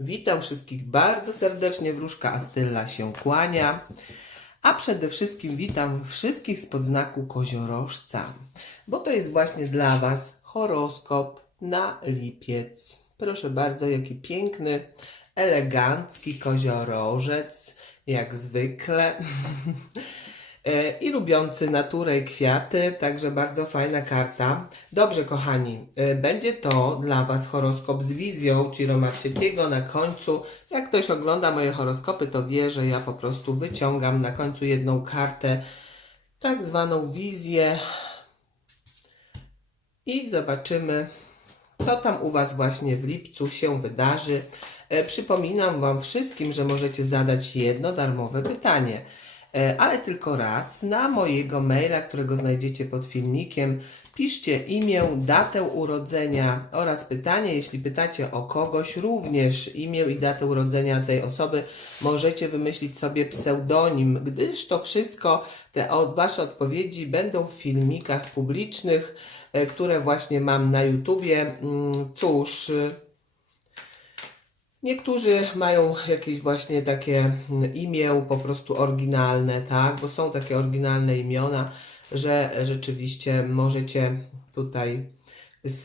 Witam wszystkich bardzo serdecznie. Wróżka Astylla się kłania. A przede wszystkim witam wszystkich spod znaku koziorożca, bo to jest właśnie dla Was horoskop na lipiec. Proszę bardzo, jaki piękny, elegancki koziorożec, jak zwykle. E, I lubiący naturę i kwiaty, także bardzo fajna karta. Dobrze, kochani, e, będzie to dla Was horoskop z wizją Ciromarcietiego na końcu. Jak ktoś ogląda moje horoskopy, to wie, że ja po prostu wyciągam na końcu jedną kartę, tak zwaną wizję. I zobaczymy, co tam u Was właśnie w lipcu się wydarzy. E, Przypominam Wam wszystkim, że możecie zadać jedno darmowe pytanie, ale tylko raz na mojego maila, którego znajdziecie pod filmikiem. Piszcie imię, datę urodzenia oraz pytanie. Jeśli pytacie o kogoś, również imię i datę urodzenia tej osoby, możecie wymyślić sobie pseudonim, gdyż to wszystko, te Wasze odpowiedzi będą w filmikach publicznych, e, które właśnie mam na YouTubie. Mm, Cóż, Niektórzy mają jakieś właśnie takie mm, imię po prostu oryginalne, tak? Bo są takie oryginalne imiona, że rzeczywiście możecie tutaj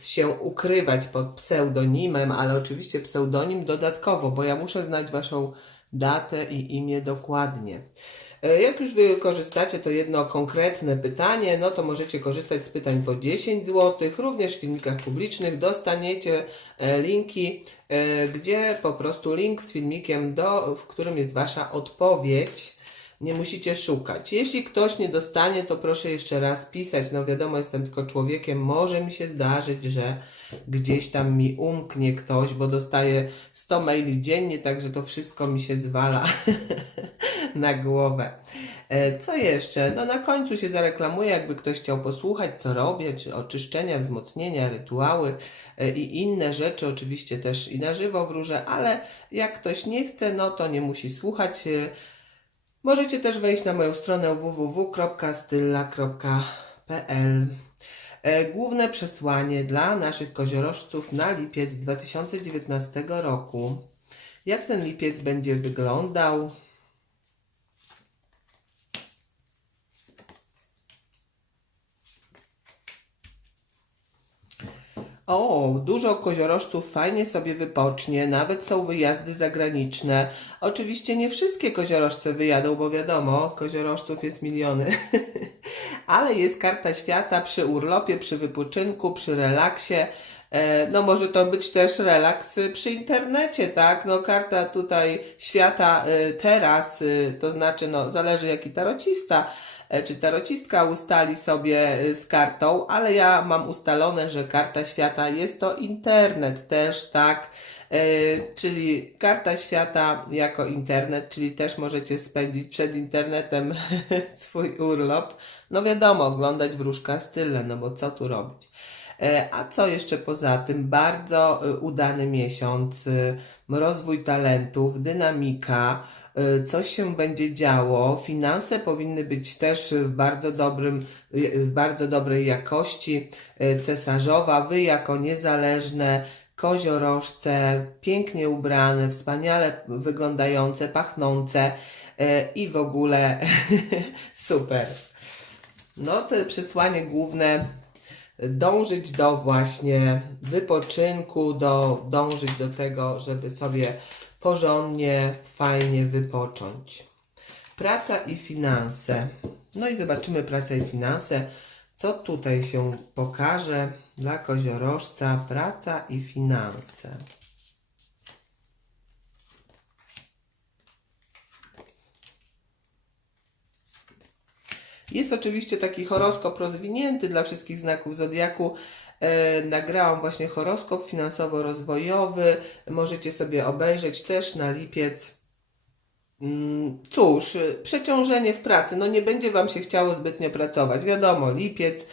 się ukrywać pod pseudonimem, ale oczywiście pseudonim dodatkowo, bo ja muszę znać Waszą datę i imię dokładnie. E, Jak już Wy korzystacie to jedno konkretne pytanie, no to możecie korzystać z pytań po 10 zł. Również w filmikach publicznych dostaniecie e, linki, e, gdzie po prostu link z filmikiem, do, w którym jest Wasza odpowiedź. Nie musicie szukać. Jeśli ktoś nie dostanie, to proszę jeszcze raz pisać. No wiadomo, jestem tylko człowiekiem. Może mi się zdarzyć, że gdzieś tam mi umknie ktoś, bo dostaję 100 maili dziennie, także to wszystko mi się zwala na głowę. E, Co jeszcze? No na końcu się zareklamuję, jakby ktoś chciał posłuchać, co robię, czy oczyszczenia, wzmocnienia, rytuały e, i inne rzeczy, oczywiście też i na żywo wróżę, ale jak ktoś nie chce, no to nie musi słuchać. E, Możecie też wejść na moją stronę www.stylla.pl. E, Główne przesłanie dla naszych koziorożców na lipiec 2019 roku. Jak ten lipiec będzie wyglądał? O, dużo koziorożców fajnie sobie wypocznie, nawet są wyjazdy zagraniczne. Oczywiście nie wszystkie koziorożce wyjadą, bo wiadomo, koziorożców jest miliony. Ale jest karta świata przy urlopie, przy wypoczynku, przy relaksie. E, No może to być też relaks y, przy internecie, tak? No karta tutaj świata y, teraz, y, to znaczy no zależy jaki tarocista, e, czy tarocistka ustali sobie z kartą, ale ja mam ustalone, że karta świata jest to internet też, tak? E, Czyli karta świata jako internet, czyli też możecie spędzić przed internetem swój urlop. No wiadomo, oglądać wróżka style, no bo co tu robić? E, A co jeszcze poza tym? Bardzo y, udany miesiąc, y, rozwój talentów, dynamika, coś się będzie działo, finanse powinny być też w bardzo dobrym, w bardzo dobrej jakości, cesarzowa, wy jako niezależne, koziorożce, pięknie ubrane, wspaniale wyglądające, pachnące i w ogóle super. No to przesłanie główne dążyć do właśnie wypoczynku, do, dążyć do tego, żeby sobie porządnie, fajnie wypocząć. Praca i finanse. No i zobaczymy praca i finanse. Co tutaj się pokaże dla koziorożca? Praca i finanse. Jest oczywiście taki horoskop rozwinięty dla wszystkich znaków zodiaku. E, nagrałam właśnie horoskop finansowo-rozwojowy. Możecie sobie obejrzeć też na lipiec. Mm, Cóż, przeciążenie w pracy. No nie będzie Wam się chciało zbytnio pracować. Wiadomo, lipiec,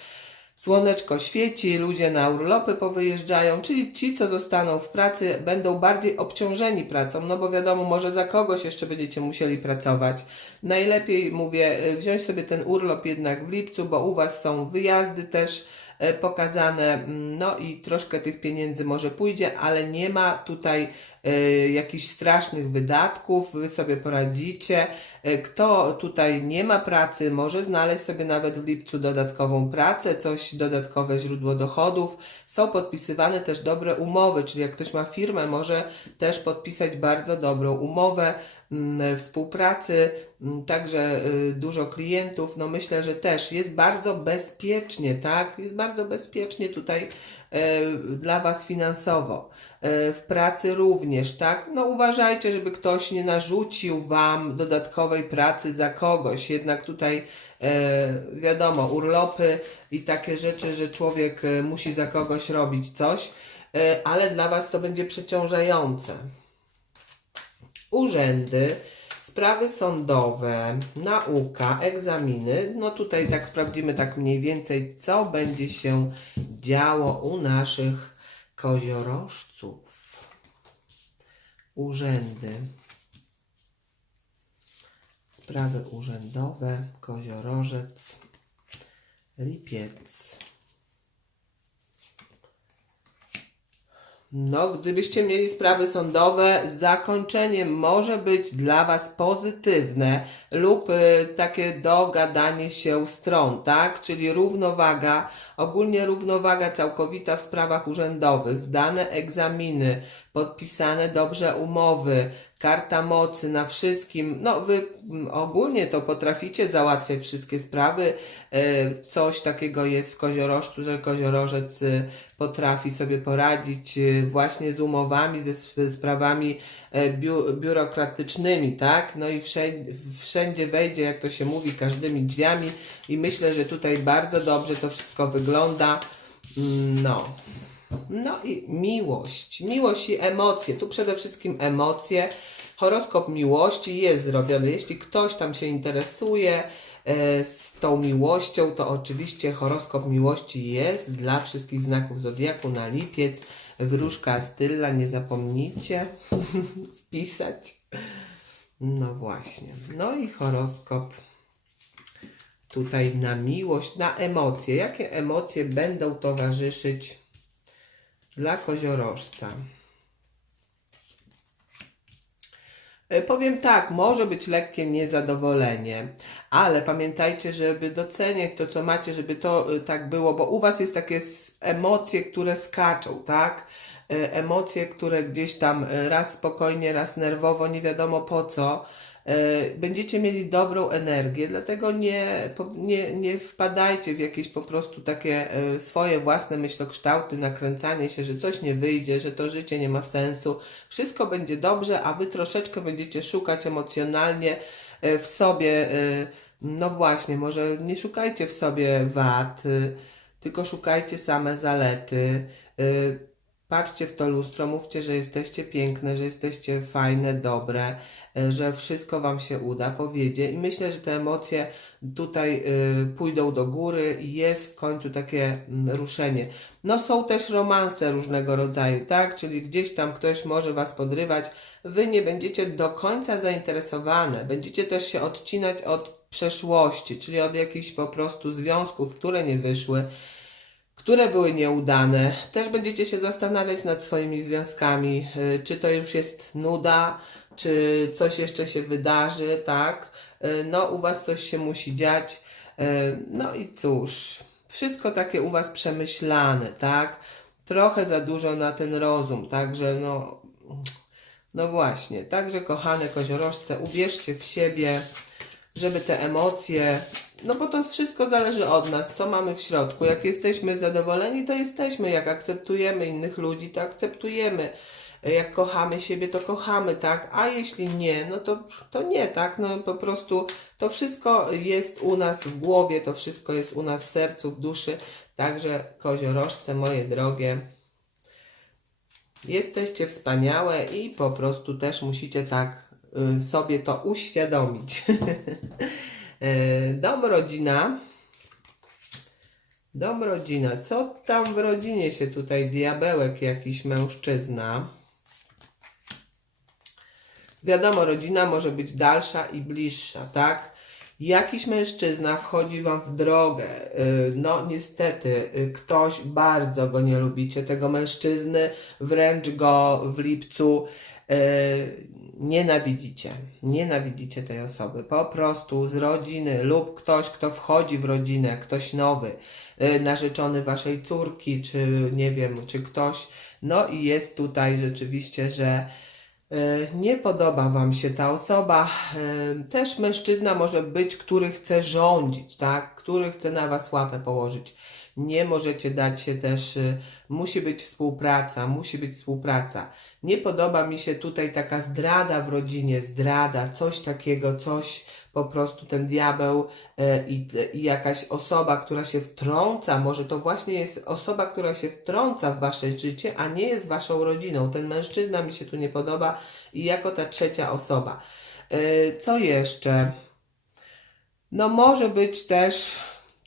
słoneczko świeci, ludzie na urlopy powyjeżdżają, czyli ci, co zostaną w pracy, będą bardziej obciążeni pracą, no bo wiadomo, może za kogoś jeszcze będziecie musieli pracować. Najlepiej, mówię, y, wziąć sobie ten urlop jednak w lipcu, bo u Was są wyjazdy też e, pokazane, mm, no i troszkę tych pieniędzy może pójdzie, ale nie ma tutaj y, jakichś strasznych wydatków, wy sobie poradzicie. Y, Kto tutaj nie ma pracy, może znaleźć sobie nawet w lipcu dodatkową pracę, coś dodatkowe źródło dochodów. Są podpisywane też dobre umowy, czyli jak ktoś ma firmę, może też podpisać bardzo dobrą umowę mm, współpracy, mm, także dużo klientów. No myślę, że też jest bardzo bezpiecznie, tak? Jest bardzo bezpiecznie tutaj e, dla Was finansowo. E, w pracy również, tak? No uważajcie, żeby ktoś nie narzucił Wam dodatkowej pracy za kogoś. Jednak tutaj e, wiadomo, urlopy i takie rzeczy, że człowiek e, musi za kogoś robić coś, e, ale dla Was to będzie przeciążające. Urzędy, sprawy sądowe, nauka, egzaminy. No tutaj tak sprawdzimy tak mniej więcej, co będzie się działo u naszych koziorożców. Urzędy. Sprawy urzędowe, koziorożec, lipiec. No, gdybyście mieli sprawy sądowe, zakończenie może być dla Was pozytywne lub y, takie dogadanie się stron, tak? Czyli równowaga, ogólnie równowaga całkowita w sprawach urzędowych, zdane egzaminy, podpisane dobrze umowy, karta mocy na wszystkim. No, Wy ogólnie to potraficie załatwiać wszystkie sprawy. E, Coś takiego jest w koziorożcu, że koziorożec y, potrafi sobie poradzić y, właśnie z umowami, ze sp- sprawami e, biu, biurokratycznymi, tak? No i wszędzie, wszędzie wejdzie, jak to się mówi, każdymi drzwiami i myślę, że tutaj bardzo dobrze to wszystko wygląda. Mm, No. No i miłość. Miłość i emocje. Tu przede wszystkim emocje. Horoskop miłości jest zrobiony. Jeśli ktoś tam się interesuje e, z tą miłością, to oczywiście horoskop miłości jest dla wszystkich znaków zodiaku na lipiec. Wróżka Stylla, nie zapomnijcie wpisać. No właśnie. No i horoskop tutaj na miłość, na emocje. Jakie emocje będą towarzyszyć dla koziorożca? E, Powiem tak, może być lekkie niezadowolenie, ale pamiętajcie, żeby doceniać to, co macie, żeby to e, tak było, bo u Was jest takie emocje, które skaczą, tak? E, Emocje, które gdzieś tam raz spokojnie, raz nerwowo, nie wiadomo po co. E, Będziecie mieli dobrą energię, dlatego nie, nie, nie wpadajcie w jakieś po prostu takie e, swoje własne myślokształty, nakręcanie się, że coś nie wyjdzie, że to życie nie ma sensu. Wszystko będzie dobrze, a wy troszeczkę będziecie szukać emocjonalnie e, w sobie. No właśnie, może nie szukajcie w sobie wad, tylko szukajcie same zalety. E, Patrzcie w to lustro, mówcie, że jesteście piękne, że jesteście fajne, dobre, e, że wszystko Wam się uda, powiedzie. I myślę, że te emocje tutaj y, pójdą do góry i jest w końcu takie mm, ruszenie. No są też romanse różnego rodzaju, tak? Czyli gdzieś tam ktoś może Was podrywać, Wy nie będziecie do końca zainteresowane, będziecie też się odcinać od przeszłości, czyli od jakichś po prostu związków, które nie wyszły które były nieudane. Też będziecie się zastanawiać nad swoimi związkami, y, czy to już jest nuda, czy coś jeszcze się wydarzy, tak? Y, No, u Was coś się musi dziać. Y, No i cóż, wszystko takie u Was przemyślane, tak? Trochę za dużo na ten rozum, także no. No właśnie, także kochane koziorożce, uwierzcie w siebie, żeby te emocje, no bo to wszystko zależy od nas, co mamy w środku. Jak jesteśmy zadowoleni, to jesteśmy. Jak akceptujemy innych ludzi, to akceptujemy. Jak kochamy siebie, to kochamy, tak? A jeśli nie, no to, to nie, tak? No po prostu to wszystko jest u nas w głowie, to wszystko jest u nas w sercu, w duszy. Także koziorożce, moje drogie, Jesteście wspaniałe i po prostu też musicie tak y, sobie to uświadomić. Y, Dom rodzina. Dom rodzina. Co tam w rodzinie się tutaj diabełek jakiś mężczyzna? Wiadomo, rodzina może być dalsza i bliższa, tak? Jakiś mężczyzna wchodzi wam w drogę. y, No, niestety, y, ktoś bardzo go nie lubicie, tego mężczyzny, wręcz go w lipcu e, nienawidzicie. Nienawidzicie tej osoby. Po prostu z rodziny lub ktoś, kto wchodzi w rodzinę, ktoś nowy, e, narzeczony waszej córki, czy nie wiem, czy ktoś. No i jest tutaj rzeczywiście, że e, nie podoba Wam się ta osoba. E, Też mężczyzna może być, który chce rządzić, tak? Który chce na Was łapę położyć. Nie możecie dać się też, e, musi być współpraca, musi być współpraca. Nie podoba mi się tutaj taka zdrada w rodzinie, zdrada, coś takiego, coś po prostu ten diabeł e, i, i jakaś osoba, która się wtrąca, może to właśnie jest osoba, która się wtrąca w wasze życie, a nie jest waszą rodziną. Ten mężczyzna mi się tu nie podoba i jako ta trzecia osoba. E, Co jeszcze? No może być też,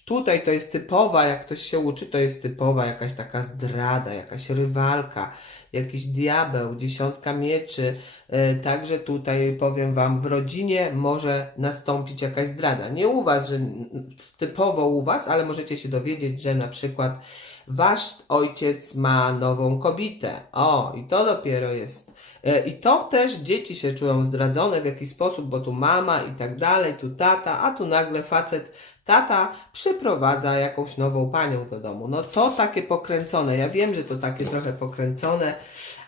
tutaj to jest typowa, jak ktoś się uczy, to jest typowa jakaś taka zdrada, jakaś rywalka, jakiś diabeł, dziesiątka mieczy. E, Także tutaj powiem Wam, w rodzinie może nastąpić jakaś zdrada. Nie u Was, że typowo u Was, ale możecie się dowiedzieć, że na przykład Wasz ojciec ma nową kobietę. O, i to dopiero jest. E, I to też dzieci się czują zdradzone w jakiś sposób, bo tu mama i tak dalej, tu tata, a tu nagle facet, tata przyprowadza jakąś nową panią do domu. No to takie pokręcone. Ja wiem, że to takie trochę pokręcone,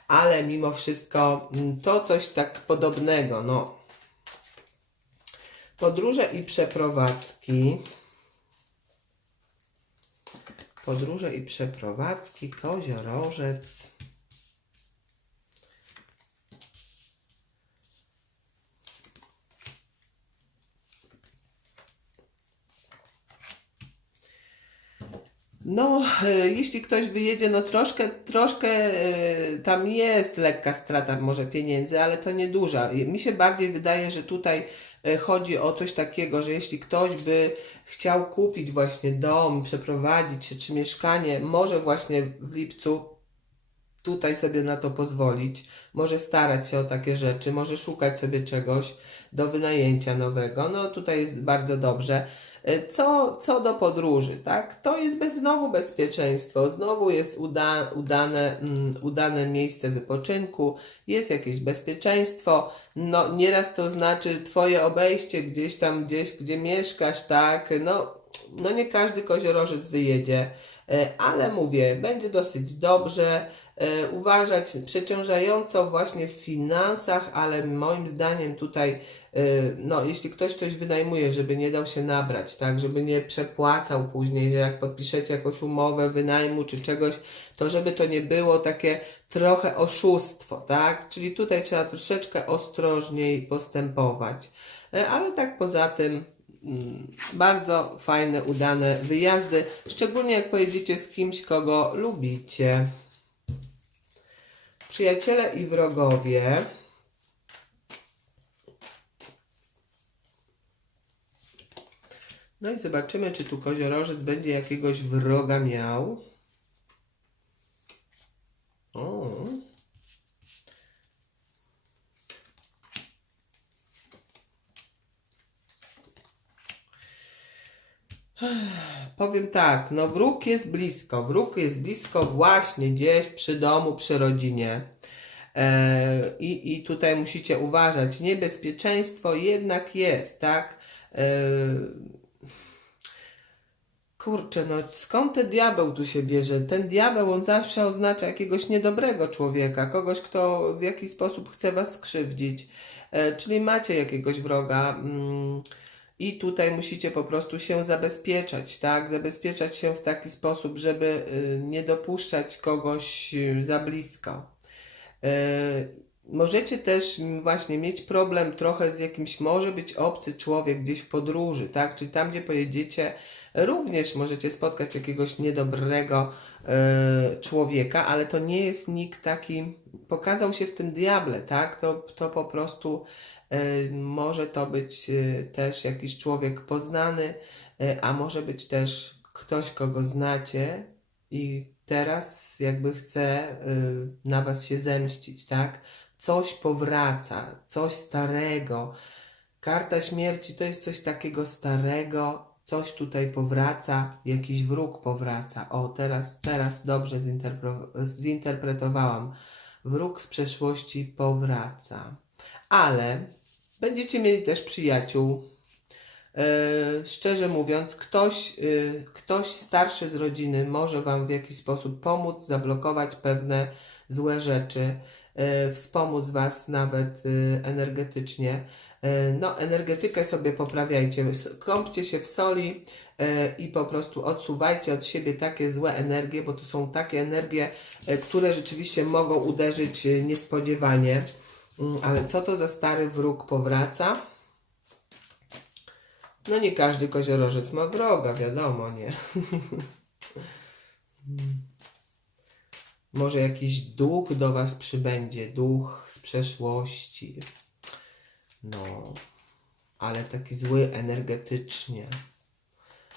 ale mimo wszystko mm, to coś tak podobnego. No. Podróże i przeprowadzki. Podróże i przeprowadzki, koziorożec. No, e, jeśli ktoś wyjedzie, no troszkę, troszkę e, tam jest lekka strata może pieniędzy, ale to nieduża. Mi się bardziej wydaje, że tutaj e, chodzi o coś takiego, że jeśli ktoś by chciał kupić właśnie dom, przeprowadzić się, czy mieszkanie, może właśnie w lipcu tutaj sobie na to pozwolić, może starać się o takie rzeczy, może szukać sobie czegoś do wynajęcia nowego. No tutaj jest bardzo dobrze. E, Co, co do podróży, tak? To jest bez, znowu bezpieczeństwo, znowu jest uda, udane, mm, udane miejsce wypoczynku, jest jakieś bezpieczeństwo. No, nieraz to znaczy Twoje obejście gdzieś tam, gdzieś, gdzie mieszkasz, tak? No, no nie każdy koziorożec wyjedzie, e, ale mówię, będzie dosyć dobrze. E, Uważać przeciążająco właśnie w finansach, ale moim zdaniem tutaj, e, no jeśli ktoś coś wynajmuje, żeby nie dał się nabrać, tak, żeby nie przepłacał później, że jak podpiszecie jakąś umowę wynajmu czy czegoś, to żeby to nie było takie trochę oszustwo, tak, czyli tutaj trzeba troszeczkę ostrożniej postępować, ale tak poza tym bardzo fajne, udane wyjazdy, szczególnie jak pojedziecie z kimś, kogo lubicie. Przyjaciele i wrogowie. No i zobaczymy, czy tu koziorożec będzie jakiegoś wroga miał. O. Powiem tak, no wróg jest blisko, wróg jest blisko właśnie gdzieś przy domu, przy rodzinie. E, i, I tutaj musicie uważać, niebezpieczeństwo jednak jest, tak? E, kurczę, no skąd ten diabeł tu się bierze? Ten diabeł, on zawsze oznacza jakiegoś niedobrego człowieka, kogoś, kto w jakiś sposób chce was skrzywdzić. E, czyli macie jakiegoś wroga. Mm, i tutaj musicie po prostu się zabezpieczać, tak? Zabezpieczać się w taki sposób, żeby y, nie dopuszczać kogoś y, za blisko. Y, Możecie też właśnie mieć problem trochę z jakimś, może być obcy człowiek gdzieś w podróży, tak? Czyli tam, gdzie pojedziecie, również możecie spotkać jakiegoś niedobrego człowieka, ale to nie jest nikt taki, pokazał się w tym diable, tak? To, to po prostu może to być e, też jakiś człowiek poznany, e, a może być też ktoś, kogo znacie i teraz jakby chce e, na was się zemścić, tak? Coś powraca, coś starego. Karta śmierci to jest coś takiego starego, coś tutaj powraca, jakiś wróg powraca. O, teraz, teraz dobrze zinterpre- zinterpretowałam. wróg z przeszłości powraca. Ale będziecie mieli też przyjaciół. E, szczerze mówiąc, ktoś, y, ktoś starszy z rodziny może Wam w jakiś sposób pomóc, zablokować pewne złe rzeczy, e, wspomóc Was nawet energetycznie. E, No, energetykę sobie poprawiajcie. Kąpcie się w soli e, i po prostu odsuwajcie od siebie takie złe energie, bo to są takie energie, e, które rzeczywiście mogą uderzyć e, niespodziewanie. Mm, Ale co to za stary wróg powraca? No nie każdy koziorożec ma wroga, wiadomo, nie? Może jakiś duch do Was przybędzie, duch z przeszłości. No, ale taki zły energetycznie.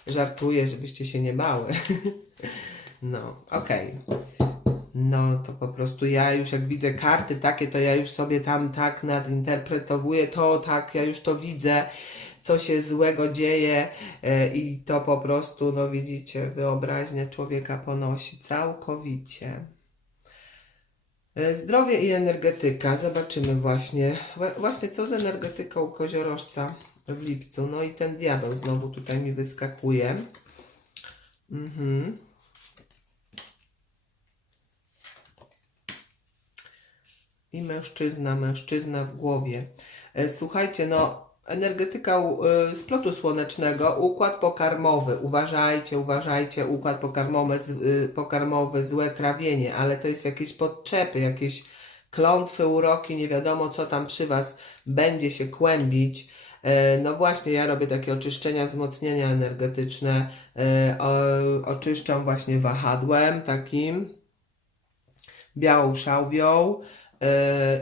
Żartuję, żebyście się nie bały. No, okej. No, to po prostu ja już jak widzę karty takie, to ja już sobie tam tak nadinterpretowuję to, tak, ja już to widzę, co się złego dzieje e, i to po prostu, no widzicie, wyobraźnia człowieka ponosi całkowicie. E, Zdrowie i energetyka. Zobaczymy właśnie. Wła- Właśnie co z energetyką koziorożca w lipcu. No i ten diabeł znowu tutaj mi wyskakuje. Mhm. I mężczyzna, mężczyzna w głowie. E, Słuchajcie, no, energetyka splotu słonecznego, układ pokarmowy. Uważajcie, uważajcie, układ pokarmowy, y, pokarmowy, złe trawienie, ale to jest jakieś podczepy, jakieś klątwy, uroki, nie wiadomo co tam przy Was będzie się kłębić. E, No właśnie, ja robię takie oczyszczenia, wzmocnienia energetyczne. E, Oczyszczam właśnie wahadłem takim, białą szałwią e,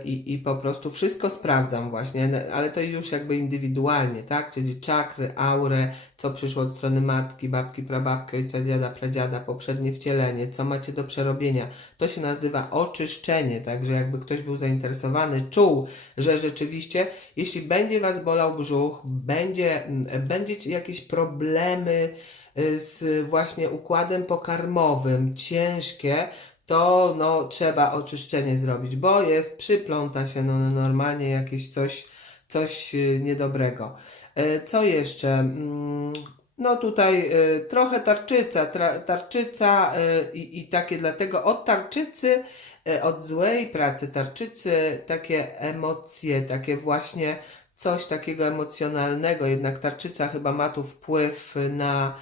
i, i po prostu wszystko sprawdzam właśnie, ale to już jakby indywidualnie, tak? Czyli czakry, aurę, co przyszło od strony matki, babki, prababki, ojca, dziada, pradziada, poprzednie wcielenie, co macie do przerobienia. To się nazywa oczyszczenie, także jakby ktoś był zainteresowany, czuł, że rzeczywiście, jeśli będzie Was bolał brzuch, będzie, będziecie jakieś problemy y, z właśnie układem pokarmowym, ciężkie, to no, trzeba oczyszczenie zrobić, bo jest, przypląta się no, normalnie jakieś coś, coś y, niedobrego. E, Co jeszcze? Mm, No tutaj y, trochę tarczyca, tarczyca y, i, i takie dlatego od tarczycy, y, od złej pracy tarczycy, takie emocje, takie właśnie coś takiego emocjonalnego, jednak tarczyca chyba ma tu wpływ na e,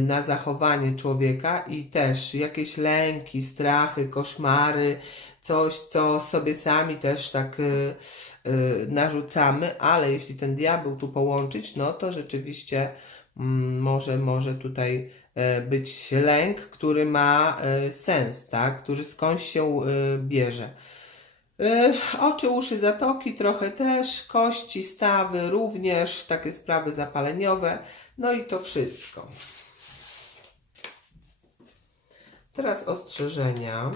na zachowanie człowieka i też jakieś lęki, strachy, koszmary, coś, co sobie sami też tak y, y, narzucamy, ale jeśli ten diabeł tu połączyć, no to rzeczywiście mm, może, może tutaj e, być lęk, który ma e, sens, tak? Który skądś się e, bierze. E, Oczy, uszy, zatoki trochę też, kości, stawy również, takie sprawy zapaleniowe, no i to wszystko. Teraz ostrzeżenia.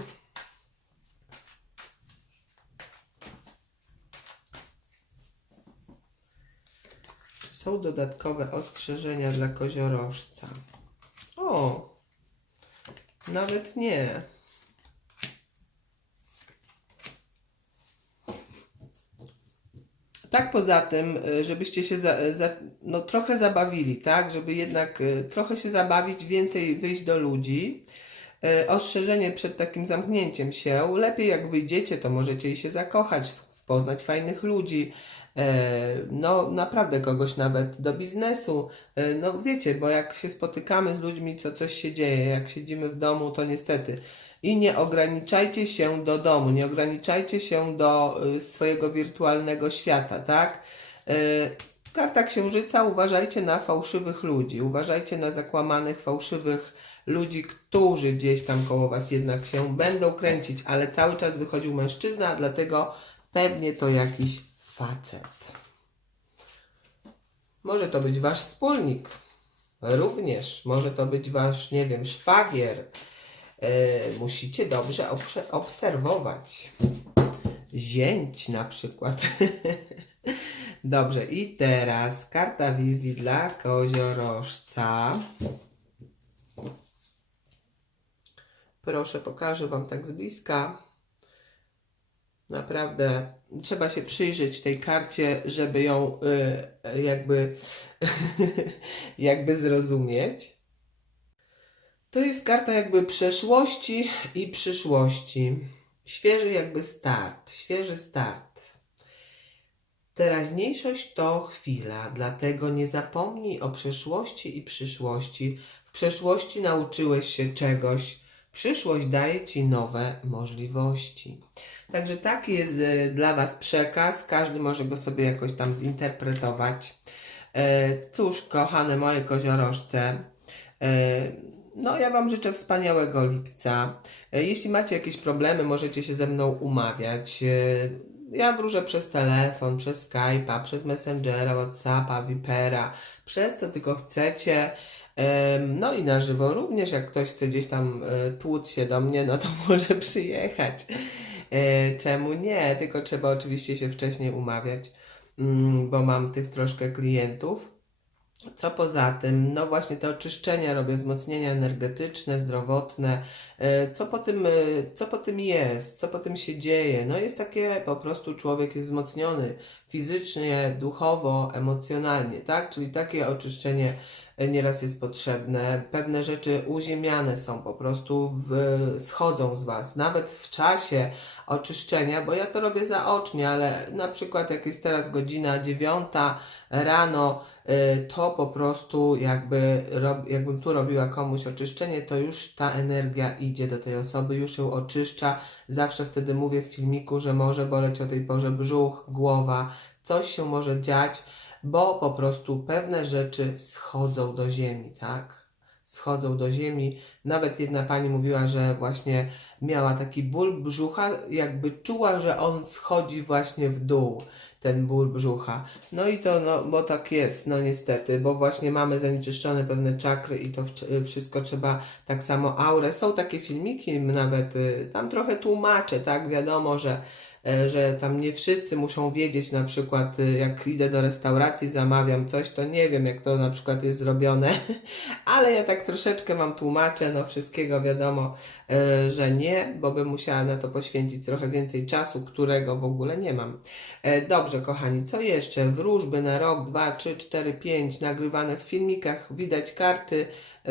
Czy są dodatkowe ostrzeżenia dla koziorożca? O, nawet nie. Tak poza tym, y, żebyście się za, za, no, trochę zabawili, tak? Żeby jednak y, trochę się zabawić, więcej wyjść do ludzi. E, Ostrzeżenie przed takim zamknięciem się. Lepiej jak wyjdziecie, to możecie i się zakochać, poznać fajnych ludzi. E, No, naprawdę kogoś nawet do biznesu. E, No, wiecie, bo jak się spotykamy z ludźmi, co coś się dzieje, jak siedzimy w domu, to niestety. I nie ograniczajcie się do domu, nie ograniczajcie się do swojego wirtualnego świata, tak? Karta Księżyca, uważajcie na fałszywych ludzi, uważajcie na zakłamanych, fałszywych ludzi, którzy gdzieś tam koło Was jednak się będą kręcić, ale cały czas wychodził mężczyzna, dlatego pewnie to jakiś facet. Może to być Wasz wspólnik, również, może to być Wasz, nie wiem, szwagier. E, musicie dobrze obse- obserwować. Zięć na przykład. Dobrze, i teraz karta wizji dla koziorożca. Proszę, pokażę Wam tak z bliska. Naprawdę trzeba się przyjrzeć tej karcie, żeby ją y, jakby, jakby zrozumieć. To jest karta jakby przeszłości i przyszłości. Świeży jakby start, świeży start. Teraźniejszość to chwila, dlatego nie zapomnij o przeszłości i przyszłości. W przeszłości nauczyłeś się czegoś, przyszłość daje ci nowe możliwości. Także taki jest e, dla Was przekaz, każdy może go sobie jakoś tam zinterpretować. E, Cóż, kochane moje koziorożce, e, no ja Wam życzę wspaniałego lipca. Jeśli macie jakieś problemy, możecie się ze mną umawiać. Ja wróżę przez telefon, przez Skype'a, przez Messengera, Whatsappa, Vipera, przez co tylko chcecie. No i na żywo również, jak ktoś chce gdzieś tam e, tłuc się do mnie, no to może przyjechać. E, Czemu nie? Tylko trzeba oczywiście się wcześniej umawiać, mm, bo mam tych troszkę klientów. Co poza tym, no właśnie te oczyszczenia robię, wzmocnienia energetyczne, zdrowotne. E, Co po tym, co po tym jest, co po tym się dzieje? No jest takie, po prostu człowiek jest wzmocniony fizycznie, duchowo, emocjonalnie, tak? Czyli takie oczyszczenie e, nieraz jest potrzebne. Pewne rzeczy uziemiane są, po prostu w, schodzą z Was. Nawet w czasie oczyszczenia, bo ja to robię zaocznie, ale na przykład jak jest teraz godzina dziewiąta rano, y, to po prostu jakby jakbym tu robiła komuś oczyszczenie, to już ta energia idzie do tej osoby, już ją oczyszcza. Zawsze wtedy mówię w filmiku, że może boleć o tej porze brzuch, głowa, coś się może dziać, bo po prostu pewne rzeczy schodzą do ziemi, tak? Schodzą do ziemi. Nawet jedna pani mówiła, że właśnie miała taki ból brzucha, jakby czuła, że on schodzi właśnie w dół, ten ból brzucha. No i to, no, bo tak jest, no niestety, bo właśnie mamy zanieczyszczone pewne czakry i to wszystko trzeba tak samo aurę. Są takie filmiki nawet, y, tam trochę tłumaczę, tak, wiadomo, że że tam nie wszyscy muszą wiedzieć, na przykład y, jak idę do restauracji, zamawiam coś, to nie wiem jak to na przykład jest zrobione, ale ja tak troszeczkę mam tłumaczę, no wszystkiego wiadomo, e, że nie, bo bym musiała na to poświęcić trochę więcej czasu, którego w ogóle nie mam. E, Dobrze, kochani, co jeszcze? Wróżby na rok, 2, 3, 4, 5, nagrywane w filmikach, widać karty.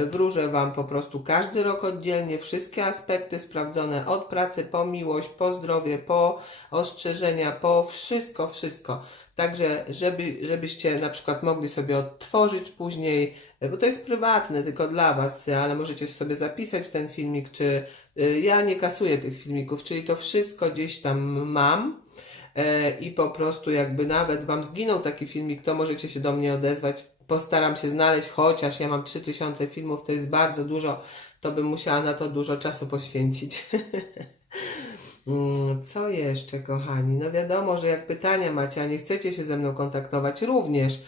Wróżę Wam po prostu każdy rok oddzielnie, wszystkie aspekty sprawdzone od pracy po miłość, po zdrowie, po ostrzeżenia, po wszystko, wszystko. Także, żeby, żebyście na przykład mogli sobie odtworzyć później, bo to jest prywatne, tylko dla Was, ale możecie sobie zapisać ten filmik, czy y, ja nie kasuję tych filmików, czyli to wszystko gdzieś tam mam e, i po prostu jakby nawet Wam zginął taki filmik, to możecie się do mnie odezwać. Postaram się znaleźć, chociaż ja mam 3000 filmów, to jest bardzo dużo, to bym musiała na to dużo czasu poświęcić. Mm, Co jeszcze, kochani? No wiadomo, że jak pytania macie, a nie chcecie się ze mną kontaktować, również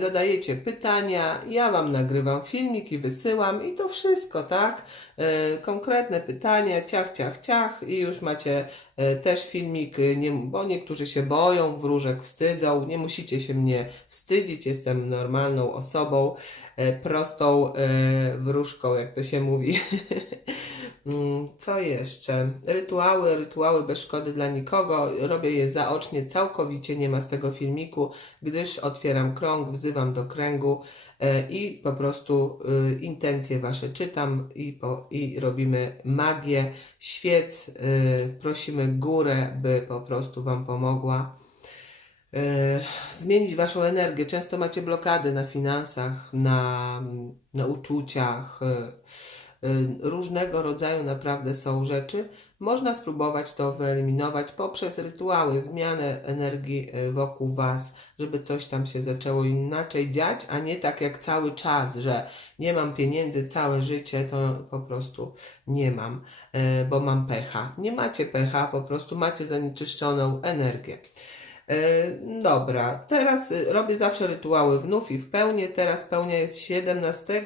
zadajecie pytania, ja Wam nagrywam filmik i wysyłam i to wszystko, tak? E, Konkretne pytania, ciach, ciach, ciach i już macie e, też filmik, e, bo niektórzy się boją, wróżek wstydzą, nie musicie się mnie wstydzić, jestem normalną osobą, e, prostą e, wróżką, jak to się mówi. Mm, Co jeszcze? Rytuały, rytuały bez szkody dla nikogo. Robię je zaocznie, całkowicie nie ma z tego filmiku, gdyż otwieram krąg, wzywam do kręgu e, i po prostu y, intencje Wasze czytam i, po, i robimy magię świec. y, Prosimy górę, by po prostu Wam pomogła e, zmienić Waszą energię. Często macie blokady na finansach, na, na uczuciach. e, różnego rodzaju naprawdę są rzeczy. Można spróbować to wyeliminować poprzez rytuały, zmianę energii y, wokół Was, żeby coś tam się zaczęło inaczej dziać, a nie tak jak cały czas, że nie mam pieniędzy całe życie, to po prostu nie mam, y, bo mam pecha. Nie macie pecha, po prostu macie zanieczyszczoną energię. E, Dobra, teraz y, robię zawsze rytuały w nów i w pełnię. Teraz pełnia jest 17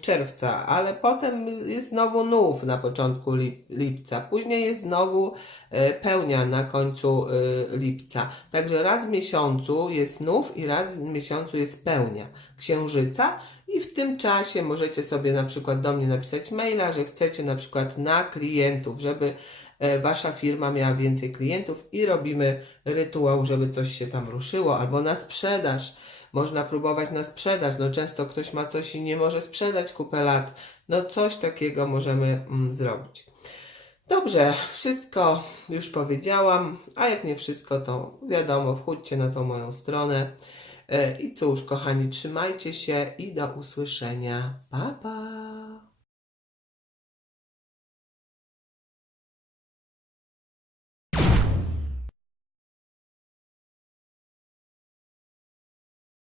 czerwca, ale potem jest znowu nów na początku lip- lipca. Później jest znowu e, pełnia na końcu e, lipca. Także raz w miesiącu jest nów i raz w miesiącu jest pełnia księżyca. I w tym czasie możecie sobie na przykład do mnie napisać maila, że chcecie na przykład na klientów, żeby wasza firma miała więcej klientów i robimy rytuał, żeby coś się tam ruszyło, albo na sprzedaż. Można próbować na sprzedaż. No często ktoś ma coś i nie może sprzedać kupę lat. No coś takiego możemy mm, zrobić. Dobrze, wszystko już powiedziałam, a jak nie wszystko, to wiadomo, wchódźcie na tą moją stronę. E, I cóż, kochani, trzymajcie się i do usłyszenia. Pa, pa!